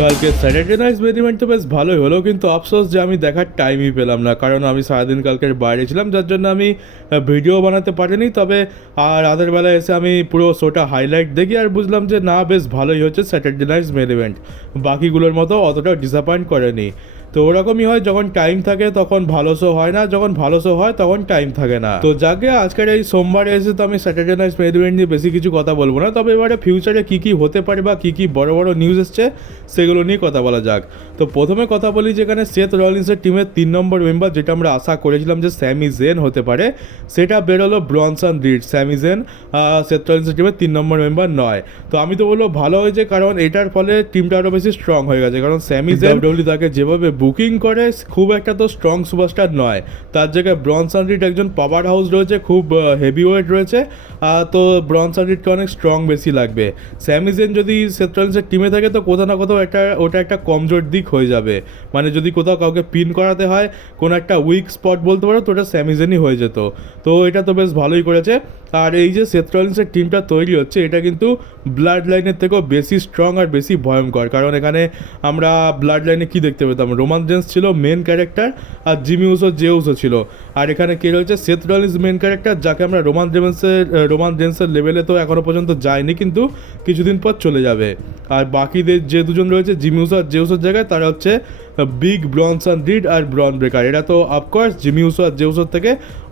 কালকে Saturday night event তো বেশ ভালোই হলো, কিন্তু আফসোস যে আমি দেখার টাইমই পেলাম না, কারণ আমি সারাদিন কালকের বাইরে ছিলাম, যার জন্য আমি ভিডিও বানাতে পারিনি। তবে আর রাতের বেলায় এসে আমি পুরো শোটা হাইলাইট দেখি আর বুঝলাম যে না, বেশ ভালোই হচ্ছে স্যাটারডে নাইট মেন ইভেন্ট, বাকিগুলোর মতো অতটাও ডিসঅ্যাপয়েন্ট করেনি। তো ওরকমই হয়, যখন টাইম থাকে তখন ভালো শো হয় না, যখন ভালো শো হয় তখন টাইম থাকে না। তো যাকে আজকের এই সোমবারে এসে তো আমি স্যাটারডে নাইট মেন ইভেন্ট নিয়ে বেশি কিছু কথা বলবো না, তবে এবারে ফিউচারে কী কী হতে পারে বা কী কী বড় বড় নিউজ এসছে সেগুলো নিয়ে কথা বলা যাক। তো প্রথমে কথা বলি, যেখানে সেথ রলিন্সের টিমের 3 নম্বর মেম্বার, যেটা আমরা আশা করেছিলাম যে স্যামি জেন হতে পারে, সেটা বেরোলো Bronson Reed. Sami Zayn Seth রলিন্সের টিমের 3 নম্বর মেম্বার নয়। তো আমি তো বলবো ভালো হয়েছে, কারণ এটার ফলে টিমটা আরও বেশি স্ট্রং হয়ে গেছে, কারণ স্যামি জেন ডাব্লিউডব্লিউ তাকে যেভাবে বুকিং করে খুব একটা তো স্ট্রং সুপারস্টার নয়। তার জায়গায় ব্রনসন রিড একজন পাওয়ার হাউস রয়েছে, খুব হেভি ওয়েট রয়েছে, তো ব্রনসন রিডকে অনেক স্ট্রং বেশি লাগবে। স্যামি জেন যদি সেথ রলিন্সের টিমে থাকে তো কোথাও না কোথাও ওটা একটা কমজোর দিক হয়ে যাবে, মানে যদি কোথাও কাউকে পিন করাতে হয়, কোনো একটা উইক স্পট বলতে পারো, তো ওটা স্যামি জেনই হয়ে যেত। তো এটা তো বেশ ভালোই করেছে। আর এই যে সেথ রলিন্সের টিমটা তৈরি হচ্ছে, এটা কিন্তু ব্লাড লাইনের থেকেও বেশি স্ট্রং আর বেশি ভয়ঙ্কর, কারণ এখানে আমরা ব্লাড লাইনে কী দেখতে পেতাম, রোমান জেন্স ছিল মেন ক্যারেক্টার আর জিমি উসো জে উসো ছিল। আর এখানে কে রয়েছে, সেথ রলিন্স মেন ক্যারেক্টার, যাকে আমরা রোমান জেন্সের লেভেলে তো এখনও পর্যন্ত যায়নি, কিন্তু কিছুদিন পর চলে যাবে। আর বাকিদের যে দুজন রয়েছে জিমি উসো আর জে উসোর জায়গায়, তারা হচ্ছে বিগ ব্রনসন রিড আর ব্রন ব্রেকার। এরা তো অফকোর্স জিমি উসো আর জে উসোর থেকে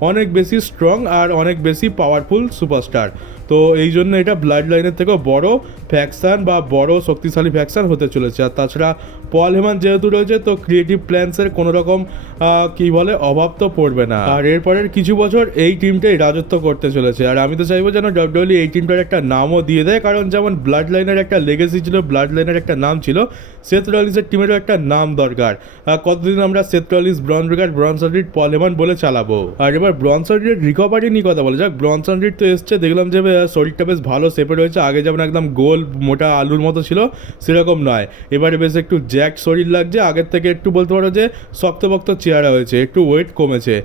অনেক বেশি স্ট্রং আর অনেক বেশি পাওয়ারফুল সুপারস্টার। তো এই জন্য এটা ব্লাড লাইনের থেকেও বড় ফ্যাকশান বা বড় শক্তিশালী ফ্যাকশান হতে চলেছে। আর তাছাড়া পল হেমান যেহেতু রয়েছে, তো ক্রিয়েটিভ প্ল্যান্সের কোনো রকম কী বলে অভাব তো পড়বে না। আর এরপরের কিছু বছর এই টিমটাই রাজত্ব করতে চলেছে। আর আমি তো চাইবো যেন ডাব্লিউডব্লিউ এই টিমটার একটা নামও দিয়ে দেয়, কারণ যেমন ব্লাড লাইনের একটা লেগেসি ছিল, ব্লাড লাইনের একটা নাম ছিল, সেথ রলিন্সের টিমেরও একটা নাম দরকার। কতদিন আমরা Seth Rollins, Bron Breakker, Bronson Reed, Paul Heyman বলে চালাবো। আর এবার ব্রনসন রিড রিকভারি নিয়ে কথা বলা যাক। ব্রনসন রিড তো এসছে, দেখলাম যে শরীরটা বেশ ভালো শেপে রয়েছে, আগে যেমন একদম গোল মোটা আলুর মতো ছিল সেরকম নয়, এবারে বেশ একটু জ্যাক শরীর লাগছে, আগের থেকে একটু বলতে পারো যে শক্তপোক্ত চেহারা হয়েছে, একটু ওয়েট কমেছে।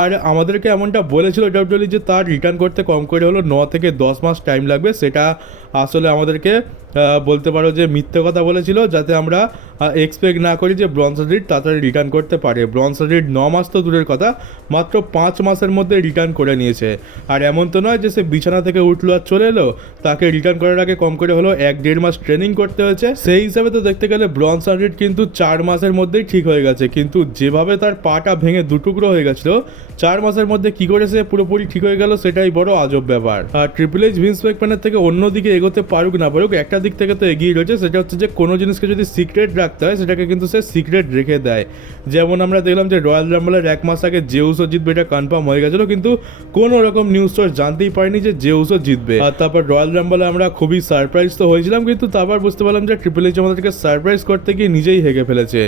আর আমাদেরকে এমনটা বলেছিল ডাব্লিউডব্লিউ যে তার রিটার্ন করতে কম করে হলো 9 থেকে 10 মাস টাইম লাগবে, সেটা আসলে আমাদেরকে বলতে পারো যে মিথ্যে কথা বলেছিল, যাতে আমরা এক্সপেক্ট না করি যে ব্রনসন রিড তাড়াতাড়ি রিটার্ন করতে পারে। ব্রনসন রিড 9 মাস তো দূরের কথা, মাত্র 5 মাসের মধ্যে রিটার্ন করে নিয়েছে। আর এমন তো নয় যে সে বিছানা থেকে উঠলো আর চলে এলো, তাকে রিটার্ন করার আগে কম করে হলো 1-1.5 মাস ট্রেনিং করতে হয়েছে। সেই হিসাবে তো দেখতে গেলে ব্রনসন রিড কিন্তু 4 মাসের মধ্যেই ঠিক হয়ে গেছে, কিন্তু যেভাবে তার পাটা ভেঙে দুটুকরো হয়ে গেছিলো, 4 মাসের মধ্যে কী করে সে পুরোপুরি ঠিক হয়ে গেল, সেটাই বড় আজব ব্যাপার। আর ট্রিপল এইচ ভিন্স ম্যাকম্যানের থেকে অন্যদিকে এগোতে পারুক না পারুক, একটা দিক থেকে তো এগিয়ে রয়েছে, সেটা হচ্ছে যে কোনো জিনিসকে যদি সিক্রেট রাখতে হয় সেটাকে কিন্তু সে সিক্রেট রেখে দেয়। যেমন আমরা দেখলাম যে রয়্যাল রাম্বলের 1 মাস আগে জে উসো জিতবে, এটা কনফার্ম হয়ে গেছিলো, কিন্তু কোনো রকম নিউজ সোর্স জানতেই পারিনি যে জে উসো জিতবে। আর তারপর রয়্যাল রাম্বলে আমরা খুবই সারপ্রাইজ তো হয়েছিলাম, কিন্তু তারপর বুঝতে পারলাম যে ট্রিপল এইচ আমাদেরকে সারপ্রাইজ করতে গিয়ে নিজেই হেগে ফেলেছে।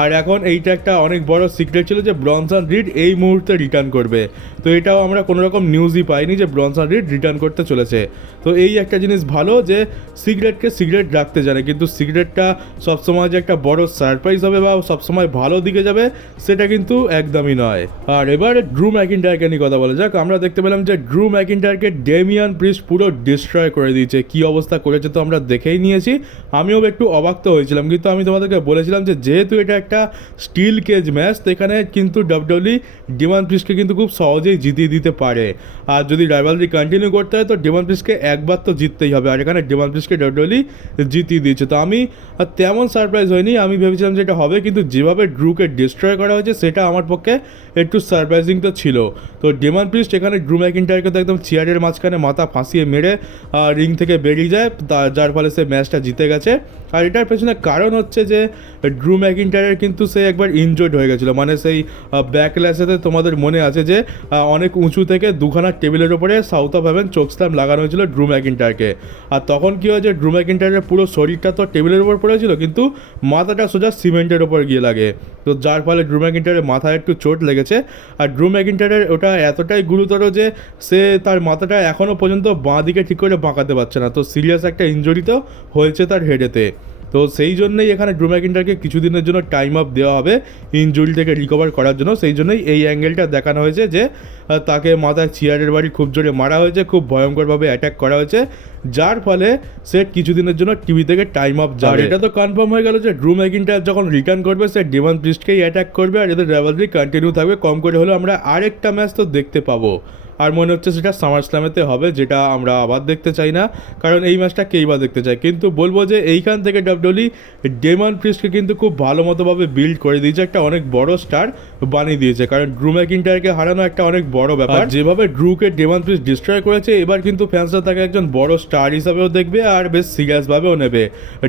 আর এখন এইটা একটা অনেক বড় সিক্রেট ছিল যে ব্রনসন রিড এই মুহূর্তে রিটার্ন করবে, তো এটাও আমরা কোনো রকম নিউজই পাইনি যে ব্রনসন রিড রিটার্ন করতে চলেছে। তো এই একটা জিনিস ভালো যে সিক্রেটকে সিক্রেট রাখতে জানে, কিন্তু সিক্রেটটা সবসময় যে একটা বড় সারপ্রাইজ হবে বা সবসময় ভালো দিকে যাবে সেটা কিন্তু একদমই নয়। আর এবার ড্রু ম্যাকিন্টায়ারকে নিয়ে কথা বলা যাক। আমরা দেখতে পেলাম যে ড্রু ম্যাকিন্টায়ারকে ডেমিয়ান প্রিস্ট পুরো ডিস্ট্রয় করে দিয়েছে, কী অবস্থা করেছে তো আমরা দেখেই নিয়েছি। আমিও একটু অবাক তো হয়েছিলাম, কিন্তু আমি তোমাদেরকে বলেছিলাম যে যেহেতু এটা একটা স্টিল কেজ ম্যাচ, তো এখানে কিন্তু ডাব্লিউডব্লিউ ডেমিয়ান প্রিস্টকে কিন্তু খুব সহজেই জিতিয়ে দিতে পারে। আর যদি রাইভালরি কন্টিনিউ করতে হয় তো ডেমিয়ান প্রিস্টকে একবার তো জিততেই হবে, আর এখানে ডেমিয়ান প্রিস্টকে ডাব্লিউডব্লিউ জিতিয়ে দিয়েছে। তো আমি তেমন সারপ্রাইজ হয়নি, আমি ভেবেছিলাম যে এটা হবে, কিন্তু যেভাবে ড্রুকে ডিস্ট্রয় করা হয়েছে সেটা আমার পক্ষে একটু সারপ্রাইজিং তো ছিল। তো ডেমিয়ান প্রিস্ট এখানে ড্রু ম্যাকিন্টায়ারকে তো একদম চেয়ারের মাঝখানে মাথা ফাঁসিয়ে মেরে রিং থেকে বেরিয়ে যায়, যার ফলে সে ম্যাচটা জিতে গেছে। আর এটার পেছনে কারণ হচ্ছে যে ড্রু ম্যাকিন্টায়ারের কিন্তু সে একবার ইনজয়েড হয়ে গেছিলো, মানে সেই ব্যাকল্যাশেতে তোমাদের মনে আছে যে অনেক উঁচু থেকে দুখানা টেবিলের ওপরে সাউথ অফ হেভেন চোকস্ল্যাম লাগানো হয়েছিল ড্রু ম্যাকিন্টায়ারকে। আর তখন কী হয়েছে, ড্রু ম্যাকিন্টায়ারের পুরো শরীরটা তো টেবিলের ওপর পড়েছিল, কিন্তু মাথাটা সোজা সিমেন্টের ওপর গিয়ে লাগে, তো যার ফলে ড্রু ম্যাকিন্টায়ারের মাথায় একটু চোট লেগেছে। আর ড্রু ম্যাকিন্টায়ারের ওটা এতটাই গুরুতর যে সে তার মাথাটা এখনও পর্যন্ত বাঁ দিকে ঠিক করে বাঁকাতে পারছে না, তো সিরিয়াস একটা ইনজুরি তো হয়েছে তার হেডেতে। তো তো সেই জন্যই এখানে ড্রু ম্যাকিন্টারকে কিছুদিনের জন্য টাইম অফ দেওয়া হবে ইনজুরি থেকে রিকভার করার জন্য। সেই জন্যই এই অ্যাঙ্গেলটা দেখানো হয়েছে যে তাকে মাথায় চেয়ারের বাড়ি খুব জোরে মারা হয়েছে, খুব ভয়ঙ্করভাবে অ্যাটাক করা হয়েছে, যার ফলে সে কিছুদিনের জন্য টিভি থেকে টাইম অফ যাবে। এটা তো কনফার্ম হয়ে গেল যে ড্রু ম্যাকিন্টায়ার যখন রিটার্ন করবে সে ডেমন প্রিস্টকেই অ্যাটাক করবে, আর এদের রাইভালরি কন্টিনিউ থাকবে। কম করে হলেও আমরা আরেকটা ম্যাচ তো দেখতে পাবো, আর মনে হচ্ছে সেটা সামার স্ল্যামেতে হবে, যেটা আমরা আবার দেখতে চাই না, কারণ এই ম্যাচটা কেই বা দেখতে চাই। কিন্তু বলবো যে এইখান থেকে ডাব্লিউডব্লিউই ডেমন প্রিস্টকে কিন্তু খুব ভালো মতোভাবে বিল্ড করে দিয়েছে, একটা অনেক বড় স্টার বানিয়ে দিয়েছে, কারণ ড্রু ম্যাকিন্টায়ারকে হারানো একটা অনেক বড় ব্যাপার। যেভাবে ড্রুকে ডেমন প্রিস্ট ডিস্ট্রয় করেছে, এবার কিন্তু ফ্যান্সরা তাকে একজন বড় স্টার হিসাবেও দেখবে আর বেশ সিরিয়াসভাবেও নেবে।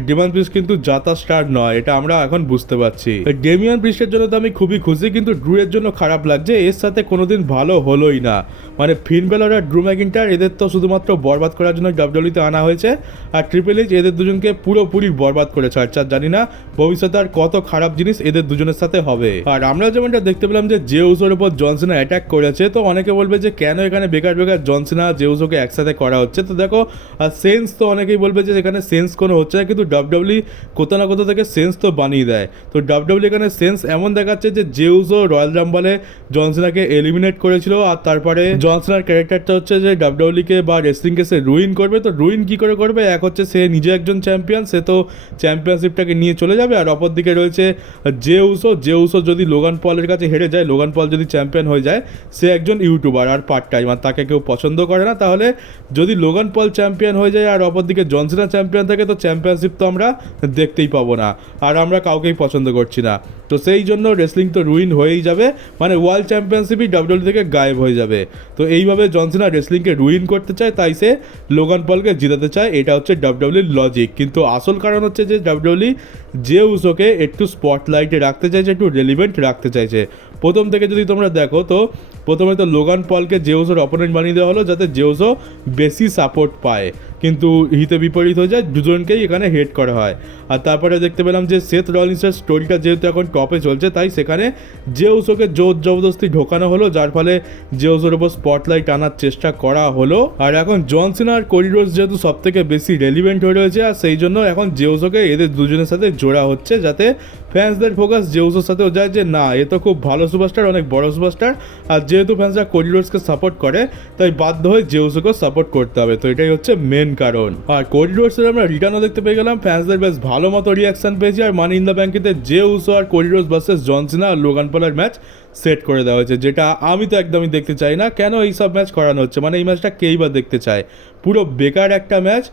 ডেমন প্রিস্ট কিন্তু জাতা স্টার নয়, এটা আমরা এখন বুঝতে পারছি। ডেমিয়ান প্রিস্টের জন্য তো আমি খুবই খুশি, কিন্তু ড্রু এর জন্য খারাপ লাগছে, এর সাথে কোনোদিন ভালো হলোই না। মানে ফিন বেলর আর ড্রু ম্যাকিন্টায়ার এদের তো শুধুমাত্র বরবাদ করার জন্য ডাব্লিউডব্লিউতে আনা হয়েছে, আর ট্রিপল এইচ এদের দুজনকে পুরোপুরি বরবাদ করেছে। আর জানি না ভবিষ্যতে আর কত খারাপ জিনিস এদের দুজনের সাথে হবে। আর আমরা যেমনটা দেখতে পেলাম যে জেউসোর উপর জন সিনা অ্যাটাক করেছে, তো অনেকে বলবে যে কেন এখানে বেকার বেকার জন সিনা জেউসোকে একসাথে করা হচ্ছে। তো দেখো সেন্স তো অনেকেই বলবে যে এখানে সেন্স কোনো হচ্ছে না, কিন্তু ডাব্লিউডব্লিউ কোথাও না কোথাও থেকে সেন্স তো বানিয়ে দেয়। তো ডাব্লিউডব্লিউ এখানে সেন্স এমন দেখাচ্ছে যে জেউসো রয়্যাল রাম্বলে জন সিনাকে এলিমিনেট করেছিল, আর তারপরে জন সিনার ক্যারেক্টারটা হচ্ছে যে ডাব্লিউডব্লিউকে বা রেসলিংকে সে রুইন করবে। তো রুইন কি করে করবে? এক হচ্ছে সে নিজে একজন চ্যাম্পিয়ন, সে তো চ্যাম্পিয়নশিপটাকে নিয়ে চলে যাবে, আর অপর দিকে রয়েছে জেউসো যদি লোগান পলের কাছে হেরে যায়, লোগান পল যদি চ্যাম্পিয়ন হয়ে যায়, সে একজন ইউটিউবার আর পার্ট টাইম, আর তাকে কেউ পছন্দ করে না। তাহলে যদি লোগান পল চ্যাম্পিয়ন হয়ে যায় আর অপর দিকে জন সিনা চ্যাম্পিয়ন থাকে, তো চ্যাম্পিয়নশিপ তো আমরা দেখতেই পাবো না, আর আমরা কাউকেই পছন্দ করছি না। তো সেই জন্য রেসলিং তো রুইন হয়েই যাবে, মানে ওয়ার্ল্ড চ্যাম্পিয়নশিপই ডাব্লিউডব্লিউ থেকে গায়েব হয়ে যাবে। তো এইভাবে জন সিনা রেসলিংকে রুইন করতে চায়, তাই সে লোগান পলকে জিতাতে চায়, এটা হচ্ছে ডাব্লিউডব্লিউর লজিক। কিন্তু আসল কারণ হচ্ছে যে ডাব্লিউডব্লিউ জেউসোকে একটু স্পটলাইটে রাখতে চাইছে, একটু রেলিভেন্ট রাখতে চাইছে। প্রথম থেকে যদি তোমরা দেখো, তো প্রথমে তো লোগান পলকে জেউসোর অপোনেন্ট বানিয়ে দেওয়া হলো যাতে জেউসো বেশি সাপোর্ট পায়, কিন্তু হিতে বিপরীত হয়ে যায়, দুজনকেই এখানে হেড করা হয়। আর তারপরে দেখতে পেলাম যে সেথ রলিন্সের স্টোরিটা যেহেতু এখন টপে চলছে, তাই সেখানে জেউসোকে জোর জবরদস্তি ঢোকানো হলো, যার ফলে জেউসোর উপর স্পটলাইট আনার চেষ্টা করা হলো। আর এখন জন সিনা আর কোডি রোডস যেহেতু সব থেকে বেশি রেলিভেন্ট হয়ে রয়েছে, আর সেই জন্য এখন জেউসোকে এদের দুজনের সাথে জোড়া হচ্ছে, যাতে ফ্যান্সদের ফোকাস জেউসোর সাথেও যায় যে না, এ তো খুব ভালো সুপারস্টার, অনেক বড় সুপারস্টার। আর যেহেতু ফ্যান্সরা কোডি রোডসকে সাপোর্ট করে, তাই বাধ্য হয়ে জেউসোকেও সাপোর্ট করতে হবে। তো এটাই হচ্ছে মেন কারণ। আর কোডি রোডসের আমরা রিটার্নও দেখতে পেয়ে গেলাম, ফ্যান্সদের বেশ ভালো মতো রিয়াকশন পেয়েছি। আর মানি ইন দ্য ব্যাঙ্কেতে জেউসো আর Cody Rhodes versus John Cena আর লোগান পলের ম্যাচ সেট করে দেওয়া হয়েছে, যেটা আমি তো একদমই দেখতে চাই না। কেন এইসব ম্যাচ করানো হচ্ছে? মানে এই ম্যাচটা কেই বা দেখতে চায়? পুরো বেকার একটা ম্যাচ।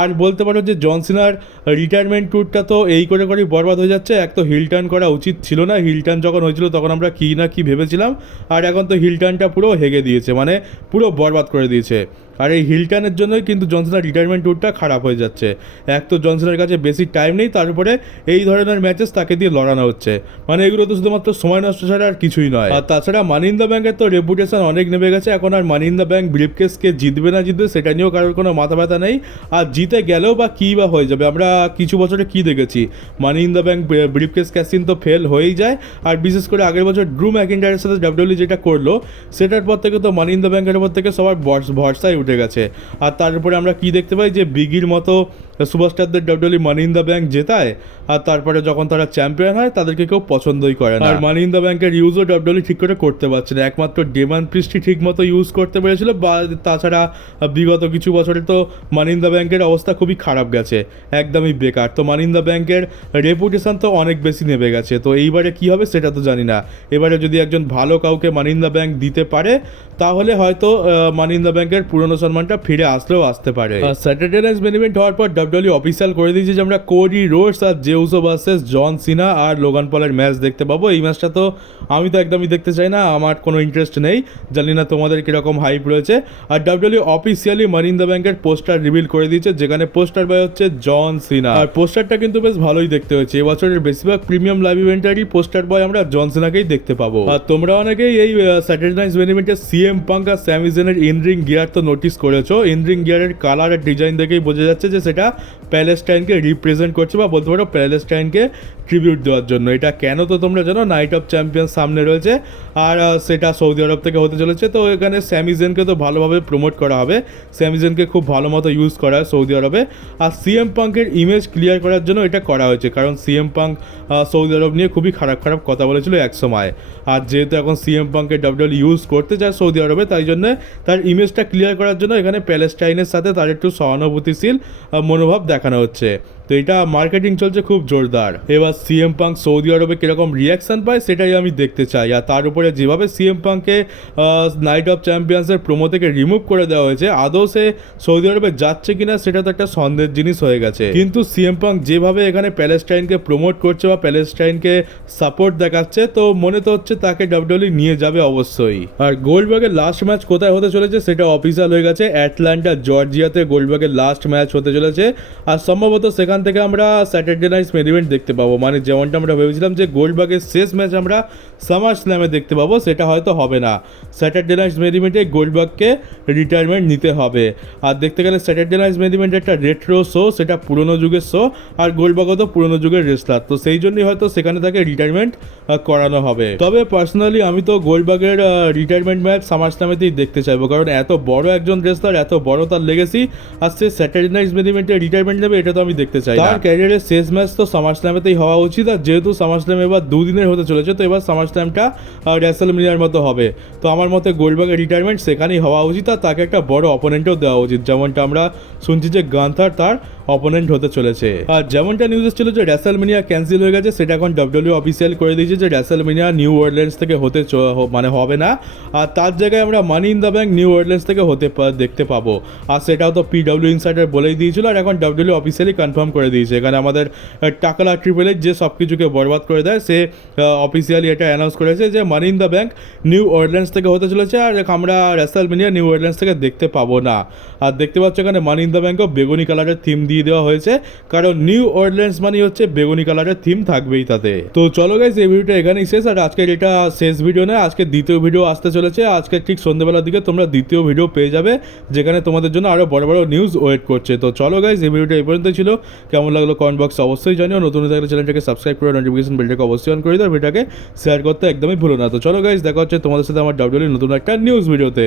আর বলতে পারো যে জন সিনার রিটায়ারমেন্ট ট্যুরটা তো এই করে করেই বরবাদ হয়ে যাচ্ছে। এক তো হিল টার্ন করা উচিত ছিল না, হিল টার্ন যখন হয়েছিল তখন আমরা কী না কী ভেবেছিলাম, আর এখন তো হিল টার্নটা পুরো হেগে দিয়েছে, মানে পুরো বরবাদ করে দিয়েছে। আর এই হিল টার্নের জন্যই কিন্তু জন সিনার রিটায়ারমেন্ট ট্যুরটা খারাপ হয়ে যাচ্ছে। এক তো জন সিনার কাছে বেশি টাইম নেই, তারপরে এই ধরনের ম্যাচেস তাকে দিয়ে লড়ানো হচ্ছে, মানে এগুলো তো শুধুমাত্র সময় নষ্ট ছাড়া আর কিছুই নয়। আর তাছাড়া মানি ইন দ্য ব্যাঙ্কের তো রেপুটেশন অনেক নেমে গেছে, এখন আর মানি ইন দ্য ব্যাঙ্ক ব্রিফকেসকে জিতবে না জিতবে সেটা নিয়েও কারোর কোনো মাথা ব্যথা নেই। আর জিতে গেলেও বা কী বা হয়ে যাবে? আমরা কিছু বছরে কী দেখেছি, money in the bank briefcase cash in তো ফেল হয়েই যায়। আর বিশেষ করে আগের বছর ড্রু ম্যাকিন্টায়ারের সাথে ডাব্লিউডব্লিউ যেটা করলো, সেটার পর থেকে তো মানি ইন দ্য ব্যাঙ্কের উপর থেকে সবার ভরসায় উঠে গেছে। আর তার উপরে আমরা কি দেখতে পাই যে বিগির মতো সুপারস্টারদের WWE money in the bank জেতায়, আর তারপরে যখন তারা চ্যাম্পিয়ন হয় তাদেরকে কেউ পছন্দই করে না। আর মানি ইন দ্য ব্যাঙ্কের ইউজও ডাব্লিউডব্লিউ ঠিক করে করতে পারছে না, একমাত্র ডেমন প্রিস্টই ঠিক মতো ইউজ করতে পেরেছিল। বা তাছাড়া বিগত কিছু বছরে তো মানি ইন দ্য ব্যাঙ্কের অবস্থা খুবই খারাপ গেছে, একদমই বেকার। তো মানি ইন দ্য ব্যাঙ্কের রেপুটেশন তো অনেক বেশি নেমে গেছে। তো এইবারে কি হবে সেটা তো জানি না। এবারে যদি একজন ভালো কাউকে মানি ইন দ্য ব্যাঙ্ক দিতে পারে, তাহলে হয়তো মানি ইন দ্য ব্যাঙ্কের পুরনো সম্মানটা ফিরে আসলেও আসতে পারে। স্যাটারডে নাইট মেইন ইভেন্ট হওয়ার পর ডাব্লিউডব্লিউ অফিসিয়াল করে দিয়েছে যে আমরা কোডি রোডস আর জেউসো ভার্সেস জন সিনা আর লোগান পলের ম্যাচ দেখতে পাবো। এই ম্যাচটা তো আমি তো একদমই দেখতে চাই না, আমার কোনো ইন্টারেস্ট নেই। জানি না তোমাদের কীরকম হাইপ রয়েছে। আর WWE officially money in the ব্যাঙ্কের পোস্টার রিভিল করে দিয়েছে, যেখানে পোস্টার বাই হচ্ছে জন সিনা। আর পোস্টারটা কিন্তু বেশ ভালোই দেখতে হয়েছে। এবছরের বেশিরভাগ প্রিমিয়াম লাইভ ইভেন্টারই পোস্টার বয় আমরা জন সিনাকেই দেখতে পাবো। আর তোমরা অনেকেই এই স্যাটারডে নাইট মেইন ইভেন্টের সিএম পাঙ্ক আর স্যামি জেনের ইন রিং গিয়ার তো নোটিস করেছো। ইন রিং গিয়ারের কালার আর ডিজাইন দেখেই বোঝা যাচ্ছে যে সেটা প্যালেস্টাইনকে রিপ্রেজেন্ট করছে বা বলতে পারো প্যালেস্টাইনকে ট্রিবিউট দেওয়ার জন্য। এটা কেন তো তোমরা জানো, নাইট অফ চ্যাম্পিয়ন্স সামনে রয়েছে আর সেটা সৌদি আরব থেকে হতে চলেছে। তো এখানে স্যামি জেনকে তো ভালোভাবে প্রমোট করা হবে, স্যামি জেনকে খুব ভালো মতো ইউজ করা হয় সৌদি আরবে। আর সিএম পাঙ্কের ইমেজ ক্লিয়ার করার জন্য এটা করা হয়েছে, কারণ সিএম পাঙ্ক সৌদি আরব নিয়ে খুবই খারাপ খারাপ কথা বলেছিল এক সময়। আর যেহেতু এখন সিএম পাঙ্কে ডাব্লিউডাব্লিউ ইউজ করতে চায় সৌদি আরবে, তাই জন্য তার ইমেজটা ক্লিয়ার করার জন্য এখানে প্যালেস্টাইনের সাথে তার একটু সহানুভূতিশীল মনোভাব দেখানো হচ্ছে। তো এটা মার্কেটিং চলছে খুব জোরদার। এবার সিএম পাঙ্ক সৌদি আরবে কীরকম রিয়াকশান পায় সেটাই আমি দেখতে চাই। আর তার উপরে যেভাবে সিএম পাঙ্ককে নাইট অফ চ্যাম্পিয়ন্সের প্রোমো থেকে রিমুভ করে দেওয়া হয়েছে, আদৌ সে সৌদি আরবে যাচ্ছে কিনা সেটা তো একটা সন্দেহের জিনিস হয়ে গেছে। কিন্তু সিএম পাঙ্ক যেভাবে এখানে প্যালেস্টাইনকে প্রমোট করছে বা প্যালেস্টাইনকে সাপোর্ট দেখাচ্ছে, তো মনে তো হচ্ছে তাকে ডাব্লিউডাব্লিউ নিয়ে যাবে অবশ্যই। আর গোল্ডবার্গের লাস্ট ম্যাচ কোথায় হতে চলেছে সেটা অফিসিয়াল হয়ে গেছে, অ্যাটলান্টা জর্জিয়াতে গোল্ডবার্গের লাস্ট ম্যাচ হতে চলেছে। আর সম্ভবত সেখান থেকে আমরা স্যাটারডে নাইট মেন ইভেন্ট দেখতে পাবো, মানে যেমনটা আমরা ভেবেছিলাম যে গোল্ডবার্গের শেষ ম্যাচ আমরা সামার স্ল্যামে দেখতে পাবো, সেটা হয়তো হবে না। স্যাটারডে নাইট মেন ইভেন্টে গোল্ডবার্গকে রিটায়ারমেন্ট নিতে হবে। আর দেখতে গেলে স্যাটারডে নাইট মেন ইভেন্ট একটা রেট্রো শো, সেটা পুরনো যুগের শো, আর গোল্ডবার্গও তো পুরনো যুগের রেসলার, তো সেই জন্যই হয়তো সেখানে তাকে রিটায়ারমেন্ট করানো হবে। তবে পার্সোনালি আমি তো গোল্ডবার্গের রিটায়ারমেন্ট ম্যাচ সামার স্ল্যামেতেই দেখতে চাইবো, কারণ এত বড় একজন রেসলার, এত বড় তার লেগেসি, আর সে স্যাটারডে নাইট মেন ইভেন্টে রিটায়ারমেন্ট নেবে, এটা তো আমি দেখতে চাই। তার ক্যারিয়ারের শেষ ম্যাচ তো সামার স্ল্যামেতেই হওয়া উচিত। আর যেহেতু সামার স্ল্যাম এবার দুদিনের হতে চলেছে, তো এবার সামার স্ল্যামটা রেসলম্যানিয়ার মতো হবে, তো আমার মতে গোল্ডবার্গের রিটায়ারমেন্ট সেখানেই হওয়া উচিত। আর তাকে একটা বড় অপোনেন্টও দেওয়া উচিত, যেমনটা আমরা শুনছি যে গান্থার তার অপোনেন্ট হতে চলেছে। আর যেমনটা নিউজ ছিল যে রেসলম্যানিয়া ক্যান্সেল হয়ে গেছে, সেটা এখন ডাব্লিউডাব্লিউ অফিসিয়াল করে দিয়েছে যে রেসলম্যানিয়া নিউ অরল্যান্ডস থেকে মানে হবে না। আর তার জায়গায় আমরা মানি ইন দ্য ব্যাংক নিউ অরল্যান্ডস থেকে দেখতে পাবো। আর সেটাও তো পিডব্লিউ ইনসাইডার বলেই দিয়েছিল, আর এখন ডাব্লিউডাব্লিউ অফিসিয়ালি কনফার্ম করে দিয়েছে। এখানে আমাদের টাকালা ট্রিপল এইচ যে সব কিছুকে বরবাদ করে দেয়, সে অফিসিয়ালি এটা অ্যানাউন্স করেছে যে মানি ইন দ্য ব্যাংক নিউ অরল্যান্ডস থেকে হতে চলেছে, আর আমরা রেসলম্যানিয়া নিউ অরল্যান্ডস থেকে দেখতে পাবো না। আর দেখতে পাচ্ছ এখানে মানি ইন দ্য ব্যাংকও বেগুনি কালারের থিম দিয়ে দেওয়া হয়েছে, কারণ নিউ অরল্যান্ডস মানে হচ্ছে বেগুনি কালারের থিম থাকবেই তাতে। তো চলো গাইস, এই ভিডিওটা এখানেই শেষ। আর আজকের এটা শেষ ভিডিও নয়, আজকে দ্বিতীয় ভিডিও আসতে চলেছে। আজকে ঠিক সন্ধ্যেবেলার দিকে তোমরা দ্বিতীয় ভিডিও পেয়ে যাবে, যেখানে তোমাদের জন্য আরও বড় বড় নিউজ ওয়েট করছে। তো চলো গাইস, এই ভিডিওটা এই পর্যন্ত ছিল। কেমন লাগলো কমেন্ট বক্সে অবশ্যই জানিও। নতুন থাকলে চ্যানেলটাকে সাবস্ক্রাইব করে নোটিফিকেশন বেলটাকে অবশ্যই অন করে দাও, ভিডিওটাকে শেয়ার করতে একদমই ভুলো না। তো চলো গাইস, দেখা হচ্ছে তোমাদের সাথে আমার ডাব্লিউডাব্লিউ নতুন একটা নিউজ ভিডিওতে।